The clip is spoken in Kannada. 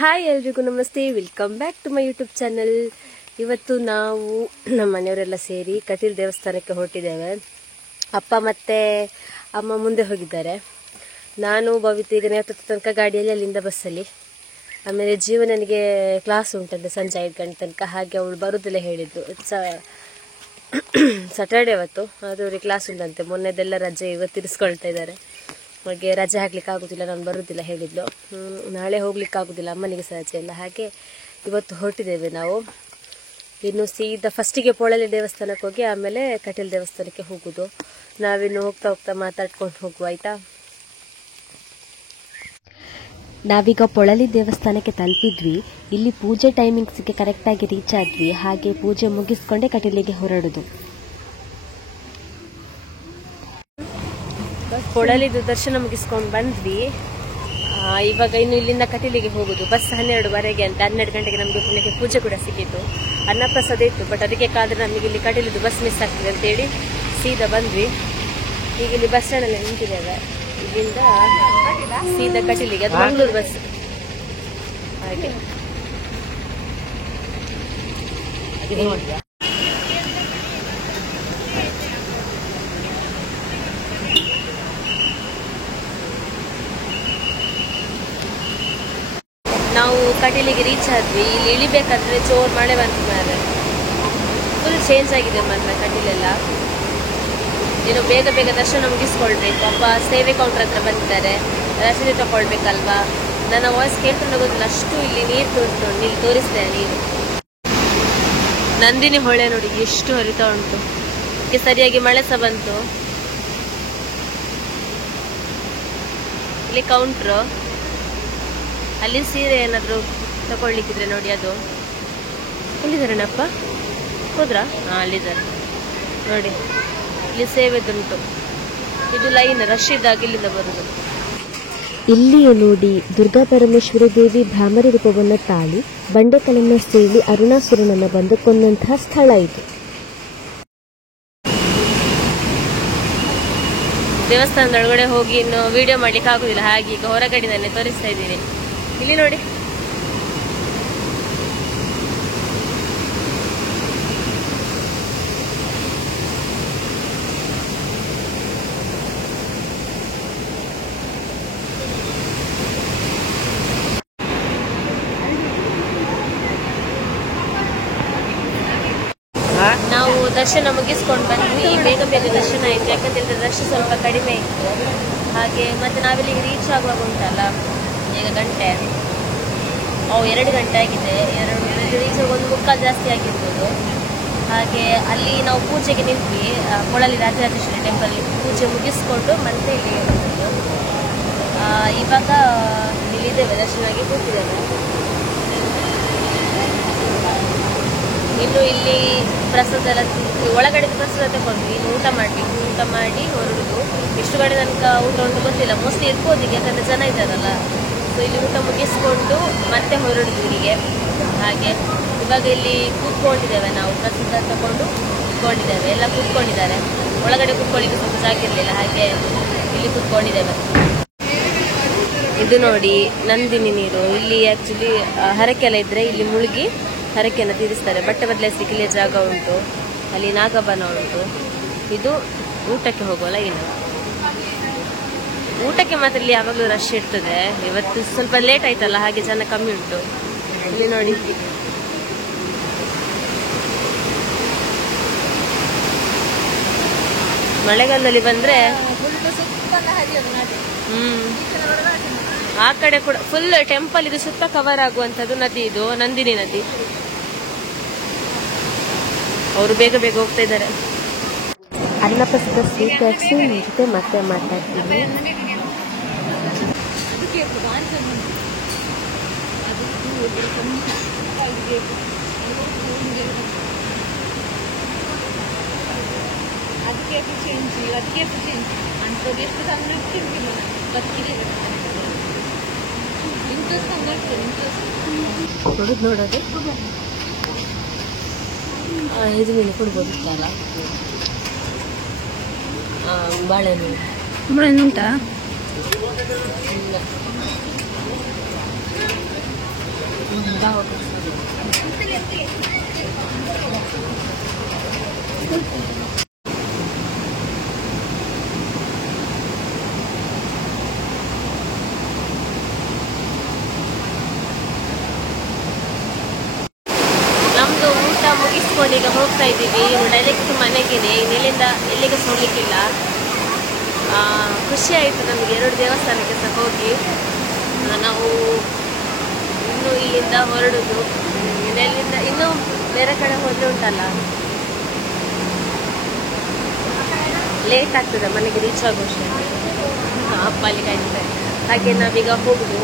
ಹಾಯ್ ಎಲ್ರಿಗೂ ನಮಸ್ತೆ, welcome back to my YouTube channel. ಇವತ್ತು ನಾವು ನಮ್ಮ ಮನೆಯವರೆಲ್ಲ ಸೇರಿ ಕಟೀಲ್ ದೇವಸ್ಥಾನಕ್ಕೆ ಹೊರಟಿದ್ದೇವೆ. ಅಪ್ಪ ಮತ್ತೆ ಅಮ್ಮ ಮುಂದೆ ಹೋಗಿದ್ದಾರೆ. ನಾನು ಭವಿತ್ ಈಗ ನೇತೃತ್ವ ತನಕ ಗಾಡಿಯಲ್ಲಿ, ಅಲ್ಲಿಂದ ಬಸ್ಸಲ್ಲಿ. ಆಮೇಲೆ ಜೀವನನಿಗೆ ಕ್ಲಾಸ್ ಉಂಟಂತೆ ಸಂಜೆ 5 ಗಂಟೆ ತನಕ, ಹಾಗೆ ಅವಳು ಬರೋದಿಲ್ಲ ಹೇಳಿದ್ರು. ಸ್ಯಾಟರ್ಡೇ ಅವತ್ತು ಅದು ಅವ್ರಿಗೆ ಕ್ಲಾಸ್ ಉಂಟಂತೆ. ಮೊನ್ನೆದೆಲ್ಲ ರಜೆ ಇವತ್ತು ತಿರ್ಸ್ಕೊಳ್ತಾ ಇದ್ದಾರೆ. ಹಾಗೆ ರಜೆ ಹಾಕ್ಲಿಕ್ಕೆ ಆಗೋದಿಲ್ಲ, ನಾನು ಬರೋದಿಲ್ಲ ಹೇಳಿದ್ಲು. ನಾಳೆ ಹೋಗ್ಲಿಕ್ಕೆ ಆಗೋದಿಲ್ಲ, ಅಮ್ಮನಿಗೆ ಸಹ ರಜೆ ಇಲ್ಲ. ಹಾಗೆ ಇವತ್ತು ಹೊರಟಿದ್ದೇವೆ ನಾವು. ಇನ್ನು ಸೀದಾ ಫಸ್ಟಿಗೆ ಪೊಳಲಿ ದೇವಸ್ಥಾನಕ್ಕೆ ಹೋಗಿ ಆಮೇಲೆ ಕಟೀಲ್ ದೇವಸ್ಥಾನಕ್ಕೆ ಹೋಗುದು. ನಾವಿನ್ನು ಹೋಗ್ತಾ ಹೋಗ್ತಾ ಮಾತಾಡ್ಕೊಂಡು ಹೋಗುವ, ಆಯ್ತಾ? ನಾವೀಗ ಪೊಳಲಿ ದೇವಸ್ಥಾನಕ್ಕೆ ತಲುಪಿದ್ವಿ. ಇಲ್ಲಿ ಪೂಜೆ ಟೈಮಿಂಗ್ಸ್ಗೆ ಕರೆಕ್ಟಾಗಿ ರೀಚ್ ಆದ್ವಿ. ಹಾಗೆ ಪೂಜೆ ಮುಗಿಸ್ಕೊಂಡೆ ಕಟೀಲಿಗೆ ಹೊರಡುದು. ಪೊಳಲಿದು ದರ್ಶನ ಮುಗಿಸ್ಕೊಂಡು ಬಂದ್ವಿ. ಇವಾಗ ಇನ್ನು ಇಲ್ಲಿಂದ ಕಟೀಲಿಗೆ ಹೋಗುದು. ಬಸ್ 12:15 ಅಂತ. 12 ಗಂಟೆಗೆ ನಮಗೆ ಪುಣ್ಯಕ್ಕೆ ಪೂಜೆ ಕೂಡ ಸಿಕ್ಕಿತ್ತು. ಅನ್ನಪ್ರಸಾದ ಇತ್ತು, ಬಟ್ ಅದಕ್ಕೆ ಕಾದ್ರೆ ನಮಗೆ ಇಲ್ಲಿ ಕಟೀಲಿದು ಬಸ್ ಮಿಸ್ ಆಗ್ತದೆ ಅಂತೇಳಿ ಸೀದಾ ಬಂದ್ವಿ. ಈಗ ಇಲ್ಲಿ ಬಸ್ ಸ್ಟ್ಯಾಂಡ್ ಅಲ್ಲಿ ನಿಂತಿದ್ದೇವೆ. ಇಲ್ಲಿಂದ ಸೀದಾ ಕಟೀಲಿಗೆ, ಅದು ಮಂಗಳೂರು ಬಸ್. ಹಾಗೆ ನಾವು ಕಟೀಲಿಗೆ ರೀಚ್ ಆದ್ವಿ. ಇಲ್ಲಿ ಇಳಿಬೇಕಾದ್ರೆ ಜೋರ್ ಮಳೆ ಬಂತು ಮಾರೆ. ಫುಲ್ ಚೇಂಜ್ ಆಗಿದೆ ಮಾತ್ರ ಕಟೀಲೆಲ್ಲ. ಏನು ಬೇಗ ಬೇಗ ದರ್ಶನ ಮುಗಿಸ್ಕೊಳ್ಬೇಕು. ಅಪ್ಪ ಸೇವೆ ಕೌಂಟರ್ ಹತ್ರ ಬಂದಿದ್ದಾರೆ, ರಸೀದಿ ತಗೊಳ್ಬೇಕಲ್ವಾ. ನನ್ನ ವಾಯ್ಸ್ ಕೇಳ್ಕೊಂಡು ಹೋಗೋದಿಲ್ಲ, ಅಷ್ಟು ಇಲ್ಲಿ ನೀರು ತೋರಿಸ್ಕೊಂಡು ಇಲ್ಲಿ ತೋರಿಸ್ತೇನೆ ನೀರು. ನಂದಿನಿ ಹೊಳೆ ನೋಡಿ ಎಷ್ಟು ಹರಿತಾ ಉಂಟು. ಇದಕ್ಕೆ ಸರಿಯಾಗಿ ಮಳೆ ಸಹ ಬಂತು. ಇಲ್ಲಿ ಕೌಂಟ್ರು, ಅಲ್ಲಿ ಸೀರೆ ಏನಾದ್ರು ತಗೊಳ್ಲಿಕ್ಕಿದ್ರೆ ನೋಡಿ. ಅದು ಎಲ್ಲಿದ್ದಾರಣ್ಣಪ್ಪ? ಹೋದ್ರಾ? ಅಲ್ಲಿದ್ದಾರೆ ನೋಡಿ. ಇಲ್ಲಿ ಸೇವೆದುಂಟು. ಇದು ಲೈನ್ ರಶ್ ಇದ್ದಾಗ ಇಲ್ಲಿಂದ ಬರುದು. ಇಲ್ಲಿಯೇ ನೋಡಿ, ದುರ್ಗಾ ಪರಮೇಶ್ವರಿ ದೇವಿ ಭ್ರಾಮರಿ ರೂಪವನ್ನು ತಾಳಿ ಬಂಡೆಕಲನ್ನ ಸೇರಿ ಅರುಣಾಸುರನನ್ನ ಬಂದು ಕೊಂದಂತಹ ಸ್ಥಳ ಇದು. ದೇವಸ್ಥಾನದ ಒಳಗಡೆ ಹೋಗಿ ಇನ್ನು ವಿಡಿಯೋ ಮಾಡ್ಲಿಕ್ಕೆ ಆಗುದಿಲ್ಲ, ಹಾಗೆ ಈಗ ಹೊರಗಡೆನೇ ತೋರಿಸ್ತಾ ಇದ್ದೀನಿ. ಇಲ್ಲಿ ನೋಡಿ, ನಾವು ದರ್ಶನ ಮುಗಿಸ್ಕೊಂಡು ಬಂದ್ವಿ. ಬೇಗ ಬೇಗ ದರ್ಶನ ಆಯ್ತು, ಯಾಕಂತೇಳಿದ್ರೆ ರಶ್ ಸ್ವಲ್ಪ ಕಡಿಮೆ ಇತ್ತು. ಹಾಗೆ ಮತ್ತೆ ನಾವಿಲ್ಲಿಗೆ ರೀಚ್ ಆಗುವಾಗ ಉಂಟಲ್ಲ, ಈಗ ಗಂಟೆ 2 ಗಂಟೆ ಆಗಿದೆ. ರೀಚ್ 1:15 ಜಾಸ್ತಿ ಆಗಿರ್ಬೋದು. ಹಾಗೆ ಅಲ್ಲಿ ನಾವು ಪೂಜೆಗೆ ನಿಂತ್ವಿ. ಪೊಳಲಿ ರಾಜರಾಜೇಶ್ವರಿ ಟೆಂಪಲ್ ಪೂಜೆ ಮುಗಿಸ್ಕೊಂಡು ಮತ್ತೆ ಇಲ್ಲಿ ಬಂದದ್ದು. ಇವಾಗ ಇಲ್ಲಿದ್ದೇವೆ, ದರ್ಶನವಾಗಿ ಕೂತಿದ್ದೇವೆ. ಇನ್ನು ಇಲ್ಲಿ ಪ್ರಸಾದ ಎಲ್ಲ ಒಳಗಡೆ ಪ್ರಸಾದ ತಗೊಂಡ್ವಿ. ಇನ್ನು ಊಟ ಮಾಡಬೇಕು. ಊಟ ಮಾಡಿ ಹೊರಡುದು. ಎಷ್ಟು ಗಂಟೆ ತನಕ ಊಟ ಉಂಟು ಗೊತ್ತಿಲ್ಲ, ಮೋಸ್ಟ್ಲಿ ಇರ್ಬೋದು ಈಗ, ಯಾಕಂದ್ರೆ ಜನ ಇದ್ದಾರಲ್ಲ. ಸೊ ಇಲ್ಲಿ ಊಟ ಮುಗಿಸ್ಕೊಂಡು ಮತ್ತೆ ಹೊರಡುದು ಇಲ್ಲಿಗೆ. ಹಾಗೆ ಇವಾಗ ಇಲ್ಲಿ ಕೂತ್ಕೊಂಡಿದ್ದೇವೆ ನಾವು. ಪ್ರಸಾದ ತಗೊಂಡು ಕೂತ್ಕೊಂಡಿದ್ದೇವೆ. ಎಲ್ಲ ಕೂತ್ಕೊಂಡಿದ್ದಾರೆ. ಒಳಗಡೆ ಕೂತ್ಕೊಳ್ಳಿಕ್ಕೆ ಸ್ವಲ್ಪ ಜಾಗ ಇರಲಿಲ್ಲ, ಹಾಗೆ ಇಲ್ಲಿ ಕೂತ್ಕೊಂಡಿದ್ದೇವೆ. ಇದು ನೋಡಿ ನಂದಿನಿ ನೀರು. ಇಲ್ಲಿ ಆಕ್ಚುಲಿ ಹರಕೆಲ್ಲ ಇದ್ರೆ ಇಲ್ಲಿ ಮುಳುಗಿ ಹರಕೆಯನ್ನು ತೀರಿಸ್ತಾರೆ. ಬಟ್ಟೆ ಬದಲಾಯಿಸಲಿಕ್ಕೆ ಇಲ್ಲಿಯ ಜಾಗ ಉಂಟು. ಅಲ್ಲಿ ನಾಗಬನ ಉಂಟು. ಇದು ಊಟಕ್ಕೆ ಹೋಗುವ ಲೈನ್. ಊಟಕ್ಕೆ ಮಾತ್ರ ಇಲ್ಲಿ ಯಾವಾಗಲೂ ರಶ್ ಇರ್ತದೆ. ಇವತ್ತು ಸ್ವಲ್ಪ ಲೇಟ್ ಆಯ್ತಲ್ಲ, ಹಾಗೆ ಜನ ಕಮ್ಮಿ ಉಂಟು. ಇಲ್ಲಿ ನೋಡಿ, ಮಳೆಗಾಲದಲ್ಲಿ ಬಂದ್ರೆ ಆ ಕಡೆ ಕೂಡ ಫುಲ್ ಟೆಂಪಲ್ ಇದು ಸುತ್ತ ಕವರ್ ಆಗುವಂತದ್ದು ನದಿ. ಇದು ನಂದಿನಿ ನದಿ. ಅವರು ಬೇಗ ಬೇಗ ಹೋಗ್ತಾ ಇದ್ದಾರೆ. ಅನ್ನಪ್ರಸಾದ ಸ್ವೀಕರಿಸಿ ನಿಮ್ಮ ಜೊತೆ ಮತ್ತೆ ಮಾತಾಡ್ತೀನಿ. ನೋಡೋದು ಇದು ಮೀನು ಕೊಡ್ಬೋದಿತ್ತಲ್ಲ. ಬಾಳೆಹಣ್ಣು ಉಂಟಾ? ನಮ್ದು ಊಟ ಮುಗಿಸ್ಕೊಂಡು ಈಗ ಹೋಗ್ತಾ ಇದ್ದೀವಿ. ಡೈರೆಕ್ಟ್ ಮನೆಗೇನೆ, ಇಲ್ಲಿಂದ ಎಲ್ಲಿಗೆ ಹೋಗ್ಲಿಕ್ಕಿಲ್ಲ. ಖುಷಿ ಆಯಿತು ನಮಗೆ 2 ದೇವಸ್ಥಾನಕ್ಕೆ ಸಹ ಹೋಗಿ. ನಾವು ಇನ್ನು ಇಲ್ಲಿಂದ ಹೊರಡುದು. ಇಲ್ಲಿಂದ ಇನ್ನೂ ಬೇರೆ ಕಡೆ ಹೋದ್ರೆ ಉಂಟಲ್ಲ ಲೇಟ್ ಆಗ್ತದೆ ಮನೆಗೆ ರೀಚ್ ಆಗುವಷ್ಟು. ಅಪ್ಪ ಅಲ್ಲಿ ಕಾಯ್ತಾರೆ. ಹಾಗೆ ನಾವೀಗ ಹೋಗುದು.